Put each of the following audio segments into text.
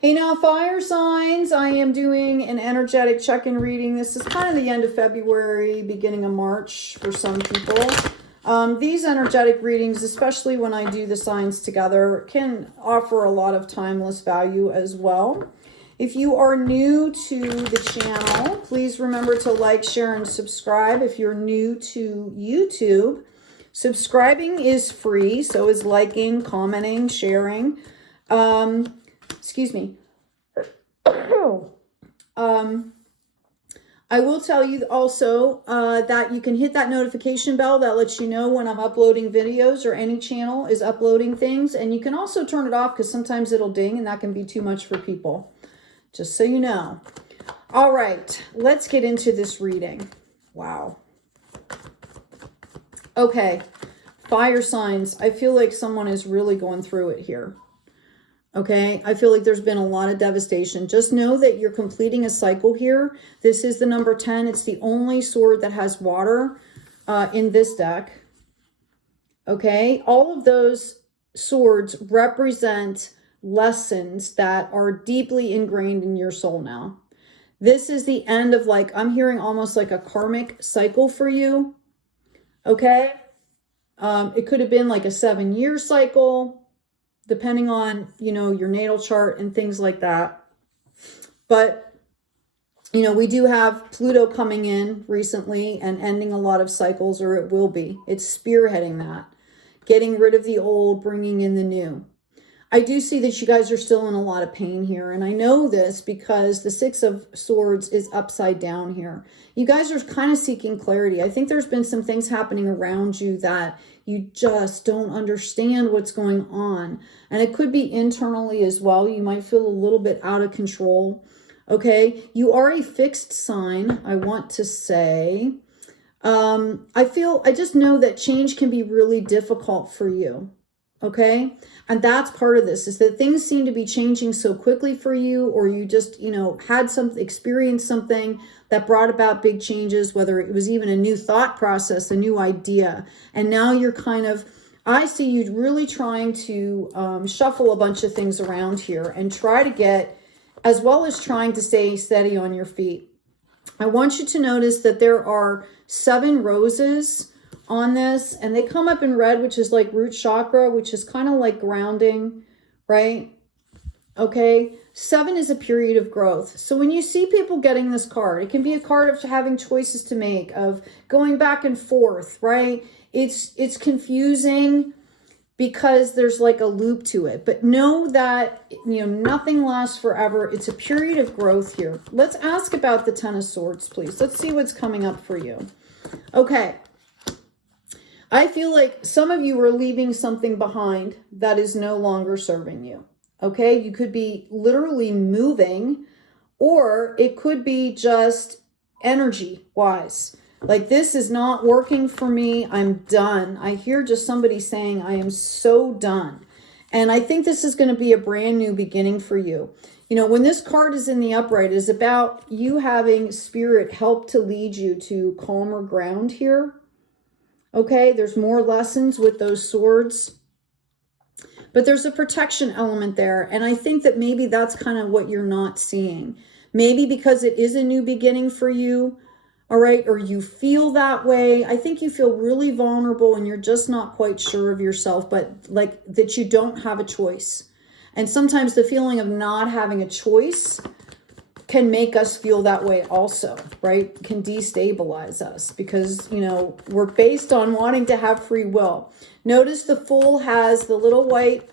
Hey, now fire signs, I am doing an energetic check-in reading. This is kind of the end of February, beginning of March for some people. These energetic readings, especially when I do the signs together, can offer a lot of timeless value as well. If you are new to the channel, please remember to like, share, and subscribe. If you're new to YouTube, subscribing is free, so is liking, commenting, sharing. Excuse me. I will tell you also that you can hit that notification bell that lets you know when I'm uploading videos or any channel is uploading things. And you can also turn it off because sometimes it'll ding and that can be too much for people. Just so you know. All right, let's get into this reading. Wow. Okay, fire signs. I feel like someone is really going through it here. Okay, I feel like there's been a lot of devastation. Just know that you're completing a cycle here. This is the number 10. It's the only sword that has water in this deck. Okay, all of those swords represent lessons that are deeply ingrained in your soul now. This is the end of, like, I'm hearing almost like a karmic cycle for you. Okay, it could have been like a 7-year cycle, depending on, you know, your natal chart and things like that. But, you know, we do have Pluto coming in recently and ending a lot of cycles, or it will be. It's spearheading that. Getting rid of the old, bringing in the new. I do see that you guys are still in a lot of pain here. And I know this because the 6 of Swords is upside down here. You guys are kind of seeking clarity. I think there's been some things happening around you that you just don't understand what's going on. And it could be internally as well. You might feel a little bit out of control. Okay, you are a fixed sign, I want to say. I just know that change can be really difficult for you. Okay, and that's part of this, is that things seem to be changing so quickly for you, or you just, you know, had experienced something that brought about big changes, whether it was even a new thought process, a new idea. And now you're kind of, I see you really trying to shuffle a bunch of things around here and try to get, as well as trying to stay steady on your feet. I want you to notice that there are 7 roses on this, and they come up in red, which is like root chakra, which is kind of like grounding, right? Okay, 7 is a period of growth. So when you see people getting this card, it can be a card of having choices to make, of going back and forth, right? It's confusing because there's like a loop to it, but know that, you know, nothing lasts forever. It's a period of growth here. Let's ask about the 10 of Swords, please. Let's see what's coming up for you. Okay. I feel like some of you are leaving something behind that is no longer serving you. Okay, you could be literally moving, or it could be just energy-wise. Like, this is not working for me. I'm done. I hear just somebody saying, I am so done. And I think this is going to be a brand new beginning for you. You know, when this card is in the upright, it's about you having spirit help to lead you to calmer ground here. Okay, there's more lessons with those swords, but there's a protection element there. And I think that maybe that's kind of what you're not seeing. Maybe because it is a new beginning for you, all right, or you feel that way. I think you feel really vulnerable and you're just not quite sure of yourself, but like that you don't have a choice. And sometimes the feeling of not having a choice can make us feel that way also, right? Can destabilize us because, you know, we're based on wanting to have free will. Notice the Fool has the little white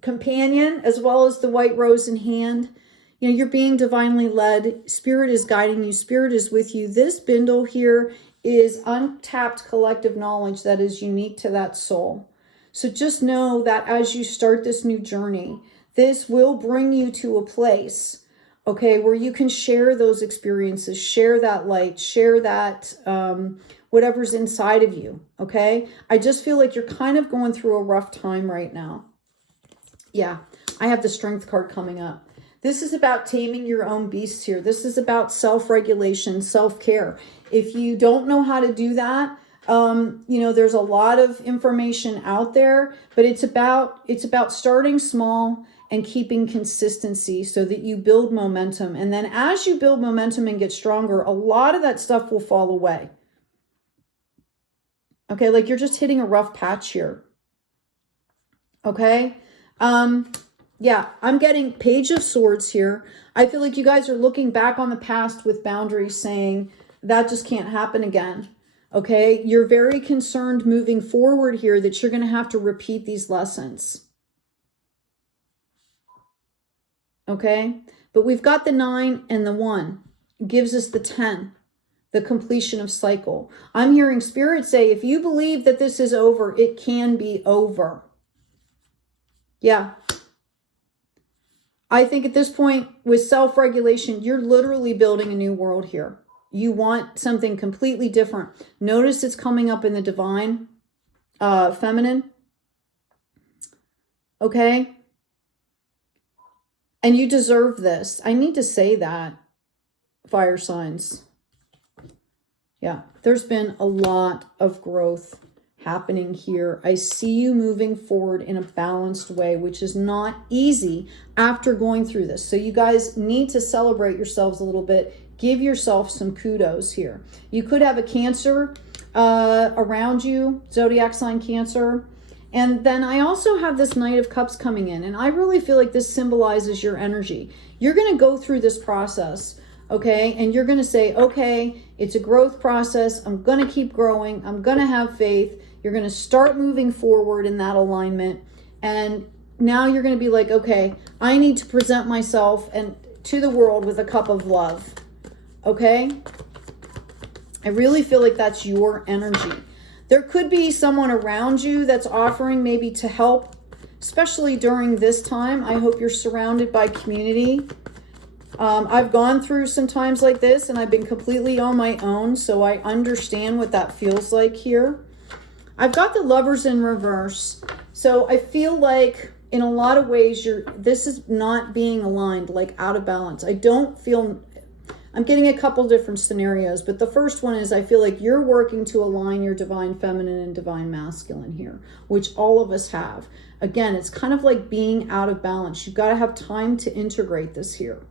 companion as well as the white rose in hand. You know, you're being divinely led. Spirit is guiding you. Spirit is with you. This bindle here is untapped collective knowledge that is unique to that soul. So just know that as you start this new journey, this will bring you to a place, okay, where you can share those experiences, share that light, share that whatever's inside of you, okay? I just feel like you're kind of going through a rough time right now. Yeah, I have the Strength card coming up. This is about taming your own beasts here. This is about self-regulation, self-care. If you don't know how to do that, You know, there's a lot of information out there, but it's about starting small and keeping consistency so that you build momentum. And then as you build momentum and get stronger, a lot of that stuff will fall away. Okay, like you're just hitting a rough patch here. Okay. Yeah, I'm getting Page of Swords here. I feel like you guys are looking back on the past with boundaries, saying that just can't happen again. Okay, you're very concerned moving forward here that you're going to have to repeat these lessons. Okay, but we've got the 9 and the 1. It gives us the 10, the completion of cycle. I'm hearing Spirit say, if you believe that this is over, it can be over. Yeah. I think at this point with self-regulation, you're literally building a new world here. You want something completely different. Notice it's coming up in the divine feminine. Okay. And you deserve this. I need to say that, fire signs. Yeah, there's been a lot of growth happening here. I see you moving forward in a balanced way, which is not easy after going through this. So you guys need to celebrate yourselves a little bit. Give yourself some kudos here. You could have a Cancer around you, zodiac sign Cancer. And then I also have this Knight of Cups coming in. And I really feel like this symbolizes your energy. You're going to go through this process, okay? And you're going to say, okay, it's a growth process. I'm going to keep growing. I'm going to have faith. You're going to start moving forward in that alignment. And now you're going to be like, okay, I need to present myself and to the world with a cup of love. Okay? I really feel like that's your energy. There could be someone around you that's offering maybe to help, especially during this time. I hope you're surrounded by community. I've gone through some times like this and I've been completely on my own, so I understand what that feels like here. I've got the Lovers in reverse. So I feel like in a lot of ways, this is not being aligned, like out of balance. I'm getting a couple different scenarios, but the first one is I feel like you're working to align your divine feminine and divine masculine here, which all of us have. Again, it's kind of like being out of balance. You've got to have time to integrate this here.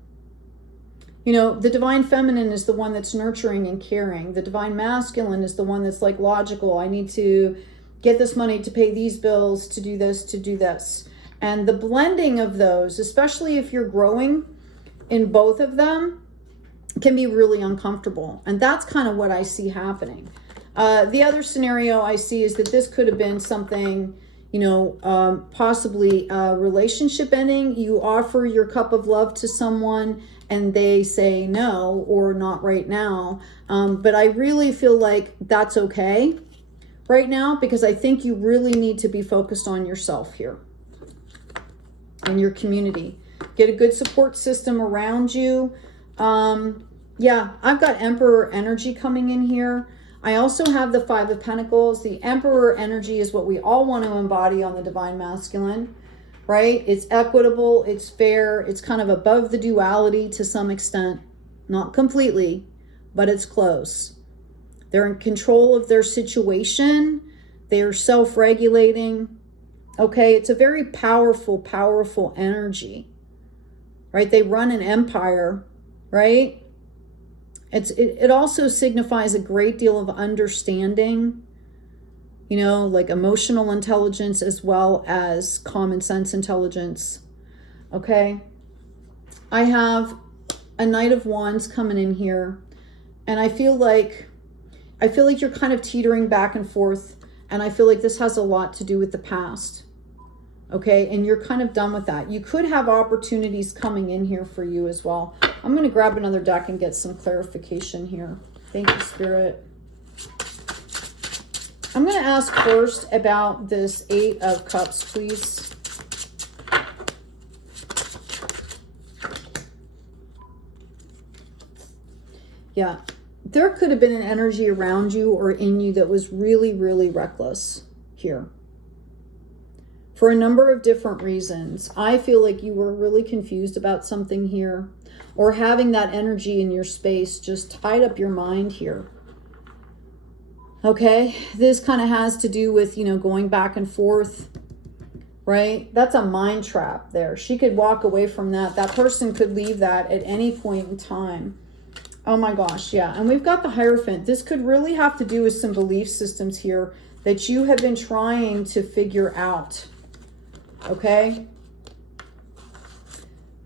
You know, the divine feminine is the one that's nurturing and caring. The divine masculine is the one that's like logical. I need to get this money to pay these bills, to do this, to do this. And the blending of those, especially if you're growing in both of them, can be really uncomfortable. And that's kind of what I see happening. The other scenario I see is that this could have been something, you know, possibly a relationship ending. You offer your cup of love to someone and they say no or not right now. But I really feel like that's okay right now, because I think you really need to be focused on yourself here and your community. Get a good support system around you. Yeah, I've got Emperor energy coming in here. I also have the 5 of Pentacles. The Emperor energy is what we all want to embody on the divine masculine, right? It's equitable, it's fair, it's kind of above the duality to some extent. Not completely, but it's close. They're in control of their situation. They're self-regulating. Okay, it's a very powerful, powerful energy, right? They run an empire, right? It also signifies a great deal of understanding, you know, like emotional intelligence as well as common sense intelligence. Okay. I have a Knight of Wands coming in here, and I feel like you're kind of teetering back and forth, and I feel like this has a lot to do with the past. Okay, and you're kind of done with that. You could have opportunities coming in here for you as well. I'm going to grab another deck and get some clarification here. Thank you, Spirit. I'm going to ask first about this 8 of Cups, please. Yeah, there could have been an energy around you or in you that was really, really reckless here. For a number of different reasons. I feel like you were really confused about something here, or having that energy in your space just tied up your mind here. Okay, this kind of has to do with, you know, going back and forth, right? That's a mind trap there. She could walk away from that. That person could leave that at any point in time. Oh my gosh, yeah. And we've got the Hierophant. This could really have to do with some belief systems here that you have been trying to figure out. Okay?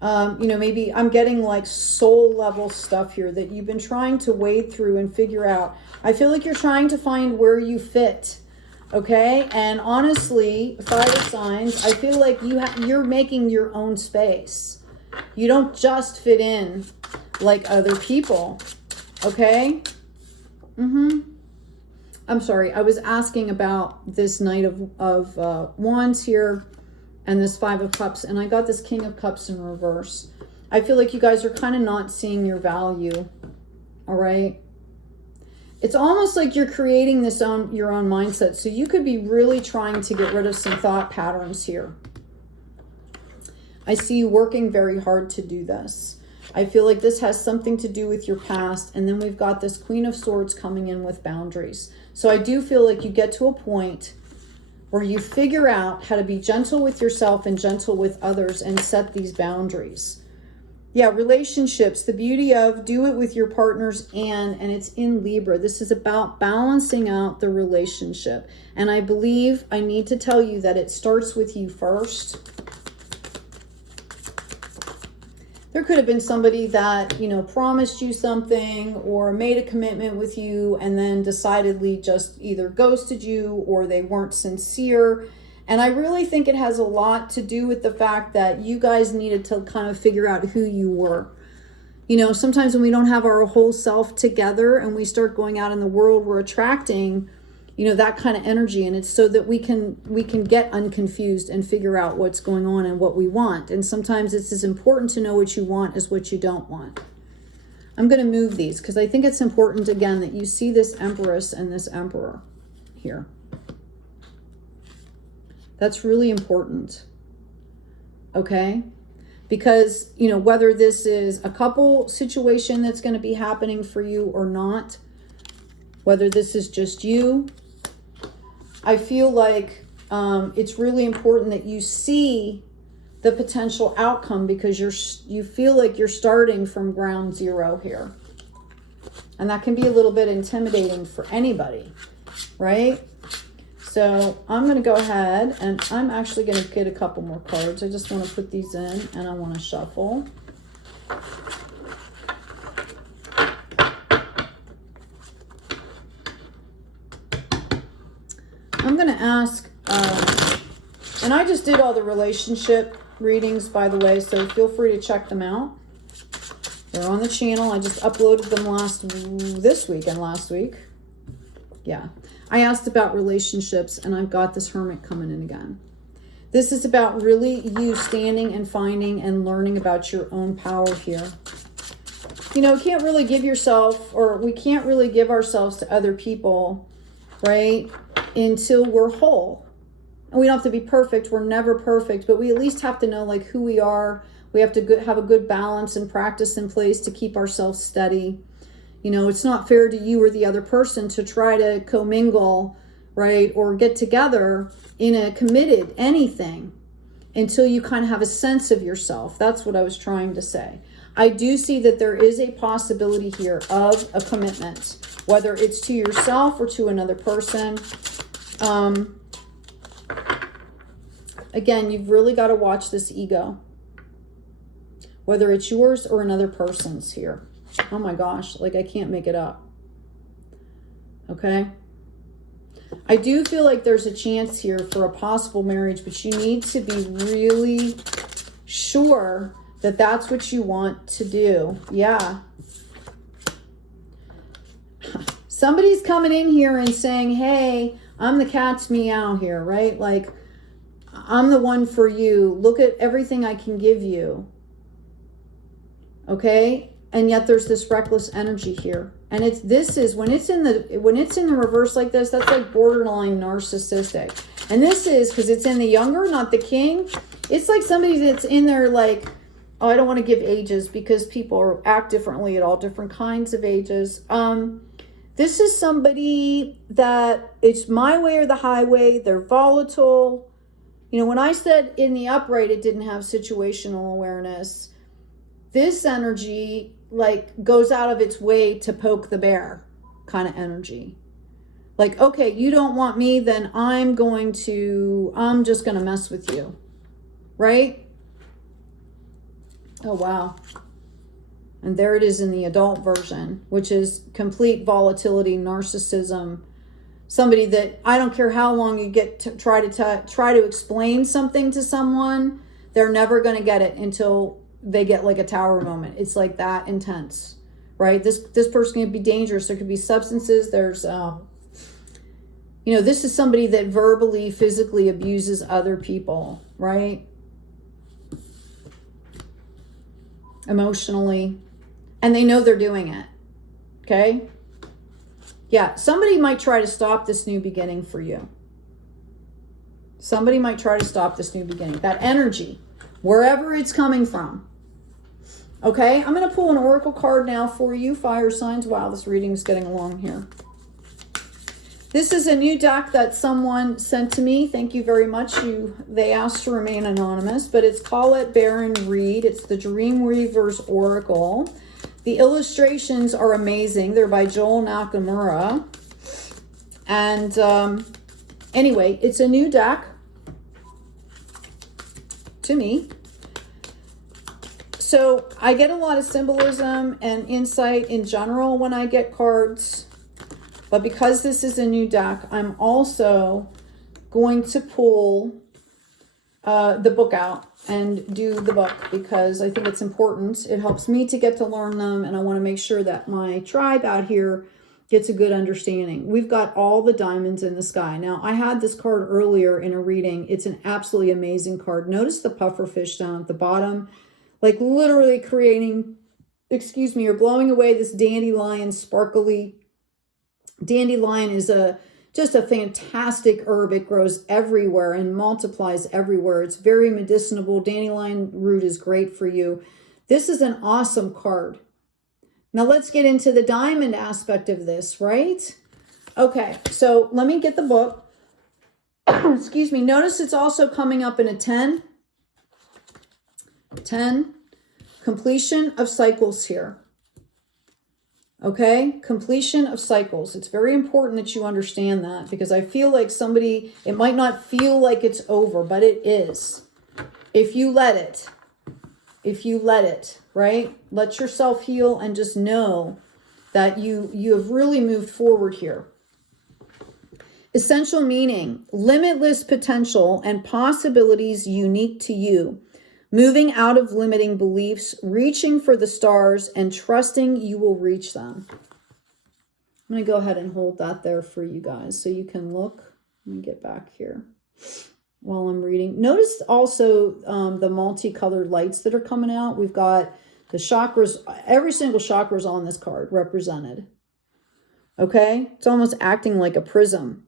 You know, maybe I'm getting like soul level stuff here that you've been trying to wade through and figure out. I feel like you're trying to find where you fit. Okay? And honestly, fire signs, I feel like you're making your own space. You don't just fit in like other people. Okay? I'm sorry. I was asking about this Knight of Wands here and this Five of Cups, and I got this King of Cups in reverse. I feel like you guys are kind of not seeing your value. All right? It's almost like you're creating your own mindset. So you could be really trying to get rid of some thought patterns here. I see you working very hard to do this. I feel like this has something to do with your past. And then we've got this Queen of Swords coming in with boundaries. So I do feel like you get to a point where you figure out how to be gentle with yourself and gentle with others and set these boundaries. Yeah, relationships, the beauty of do it with your partners and it's in Libra. This is about balancing out the relationship. And I believe I need to tell you that it starts with you first. There could have been somebody that, you know, promised you something or made a commitment with you and then decidedly just either ghosted you or they weren't sincere. And I really think it has a lot to do with the fact that you guys needed to kind of figure out who you were. You know, sometimes when we don't have our whole self together and we start going out in the world, we're attracting, you know, that kind of energy. And it's so that we can get unconfused and figure out what's going on and what we want. And sometimes it's as important to know what you want as what you don't want. I'm going to move these because I think it's important, again, that you see this Empress and this Emperor here. That's really important. Okay? Because, you know, whether this is a couple situation that's going to be happening for you or not, whether this is just you, I feel like it's really important that you see the potential outcome because you feel like you're starting from ground zero here. And that can be a little bit intimidating for anybody, right? So I'm going to go ahead and I'm actually going to get a couple more cards. I just want to put these in and I want to shuffle. I'm going to ask, and I just did all the relationship readings, by the way, so feel free to check them out. They're on the channel. I just uploaded them this week and last week. Yeah. I asked about relationships, and I've got this Hermit coming in again. This is about really you standing and finding and learning about your own power here. You know, you can't really give yourself, or we can't really give ourselves to other people, right, until we're whole. And we don't have to be perfect. We're never perfect, but we at least have to know like who we are. We have to have a good balance and practice in place to keep ourselves steady. You know, it's not fair to you or the other person to try to commingle, right, or get together in a committed anything until you kind of have a sense of yourself. That's what I was trying to say. I do see that there is a possibility here of a commitment, whether it's to yourself or to another person. Again, you've really got to watch this ego, whether it's yours or another person's here. Oh my gosh, like I can't make it up. Okay? I do feel like there's a chance here for a possible marriage, but you need to be really sure that that's what you want to do. Yeah. Somebody's coming in here and saying, hey, I'm the cat's meow here, right? Like, I'm the one for you. Look at everything I can give you. Okay? And yet there's this reckless energy here. And when it's in the reverse like this, that's like borderline narcissistic. And this is because it's in the younger, not the king. It's like somebody that's in there like, oh, I don't want to give ages because people act differently at all different kinds of ages. This is somebody that it's my way or the highway. They're volatile. You know, when I said in the upright, it didn't have situational awareness. This energy like goes out of its way to poke the bear kind of energy. Like, okay, you don't want me, then I'm just going to mess with you. Right? Oh, wow. And there it is in the adult version, which is complete volatility, narcissism. Somebody that I don't care how long you get to try to explain something to someone, they're never going to get it until they get like a tower moment. It's like that intense, right? This person can be dangerous. There could be substances. There's, you know, this is somebody that verbally, physically abuses other people, right? Emotionally. And they know they're doing it. Okay? Yeah, somebody might try to stop this new beginning for you. Somebody might try to stop this new beginning. That energy, wherever it's coming from. Okay, I'm going to pull an oracle card now for you, fire signs. Wow, this reading is getting along here. This is a new deck that someone sent to me. Thank you very much. They asked to remain anonymous, but it's Call It Baron Reed. It's the Dreamweaver's Oracle. The illustrations are amazing. They're by Joel Nakamura. And anyway, it's a new deck to me. So I get a lot of symbolism and insight in general when I get cards. But because this is a new deck, I'm also going to pull the book out and do the book because I think it's important. It helps me to get to learn them, and I want to make sure that my tribe out here gets a good understanding. We've got all the diamonds in the sky. Now, I had this card earlier in a reading. It's an absolutely amazing card. Notice the pufferfish down at the bottom, like literally creating, or blowing away this dandelion sparkly. Dandelion is just a fantastic herb. It grows everywhere and multiplies everywhere. It's very medicinal. Dandelion root is great for you. This is an awesome card. Now let's get into the diamond aspect of this, right? Okay, so let me get the book. Excuse me. Notice it's also coming up in a 10. 10. Completion of cycles here. Okay, completion of cycles. It's very important that you understand that because I feel like it might not feel like it's over, but it is. If you let it, right? Let yourself heal and just know that you have really moved forward here. Essential meaning, limitless potential and possibilities unique to you. Moving out of limiting beliefs, reaching for the stars, and trusting you will reach them. I'm going to go ahead and hold that there for you guys so you can look. Let me get back here while I'm reading. Notice also the multicolored lights that are coming out. We've got the chakras. Every single chakra is on this card represented. Okay? It's almost acting like a prism.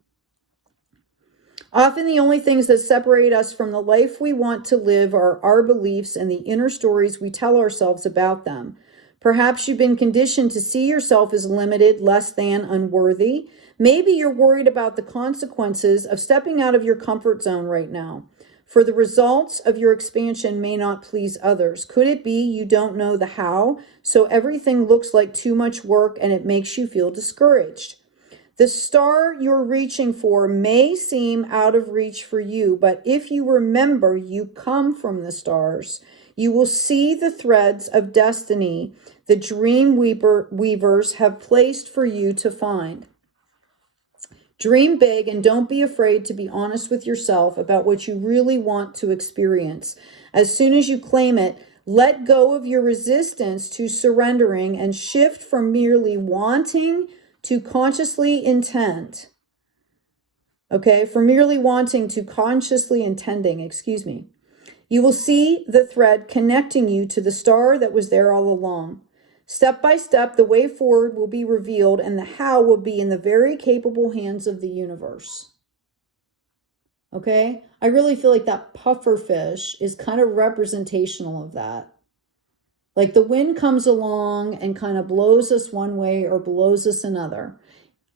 Often the only things that separate us from the life we want to live are our beliefs and the inner stories we tell ourselves about them. Perhaps you've been conditioned to see yourself as limited, less than, unworthy. Maybe you're worried about the consequences of stepping out of your comfort zone right now. For the results of your expansion may not please others. Could it be you don't know the how, so everything looks like too much work and it makes you feel discouraged? The star you're reaching for may seem out of reach for you, but if you remember you come from the stars, you will see the threads of destiny the dream weavers have placed for you to find. Dream big and don't be afraid to be honest with yourself about what you really want to experience. As soon as you claim it, let go of your resistance to surrendering and shift from merely wanting to consciously intend. Okay, from merely wanting to consciously intending, You will see the thread connecting you to the star that was there all along. Step by step, the way forward will be revealed and the how will be in the very capable hands of the universe. Okay, I really feel like that pufferfish is kind of representational of that. Like the wind comes along and kind of blows us one way or blows us another.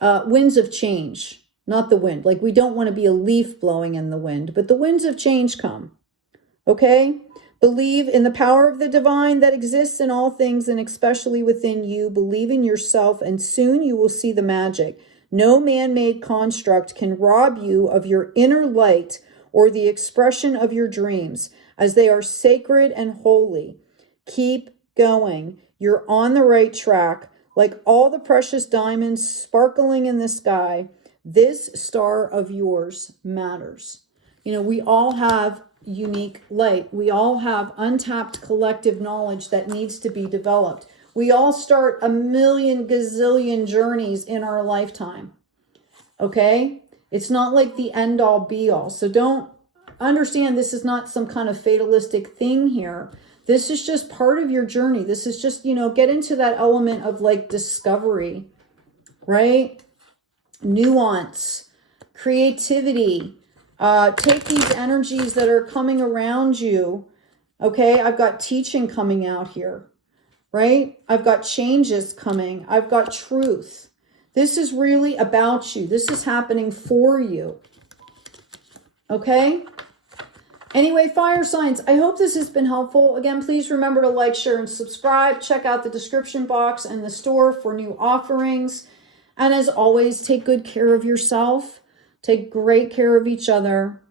winds of change, not the wind. Like, we don't want to be a leaf blowing in the wind, but the winds of change come. Okay? Believe in the power of the divine that exists in all things and especially within you. Believe in yourself and soon you will see the magic. No man-made construct can rob you of your inner light or the expression of your dreams, as they are sacred and holy. Keep going. You're on the right track. Like all the precious diamonds sparkling in the sky, this star of yours matters. You know, we all have unique light. We all have untapped collective knowledge that needs to be developed. We all start a million gazillion journeys in our lifetime. Okay? It's not like the end all be all. So don't understand this is not some kind of fatalistic thing here. This is just part of your journey. This is just, you know, get into that element of like discovery, right? Nuance, creativity. Take these energies that are coming around you. Okay, I've got teaching coming out here, right? I've got changes coming. I've got truth. This is really about you. This is happening for you. Okay? Anyway, fire signs, I hope this has been helpful. Again, please remember to like, share, and subscribe. Check out the description box and the store for new offerings. And as always, take good care of yourself. Take great care of each other.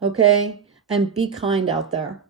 Okay? And be kind out there.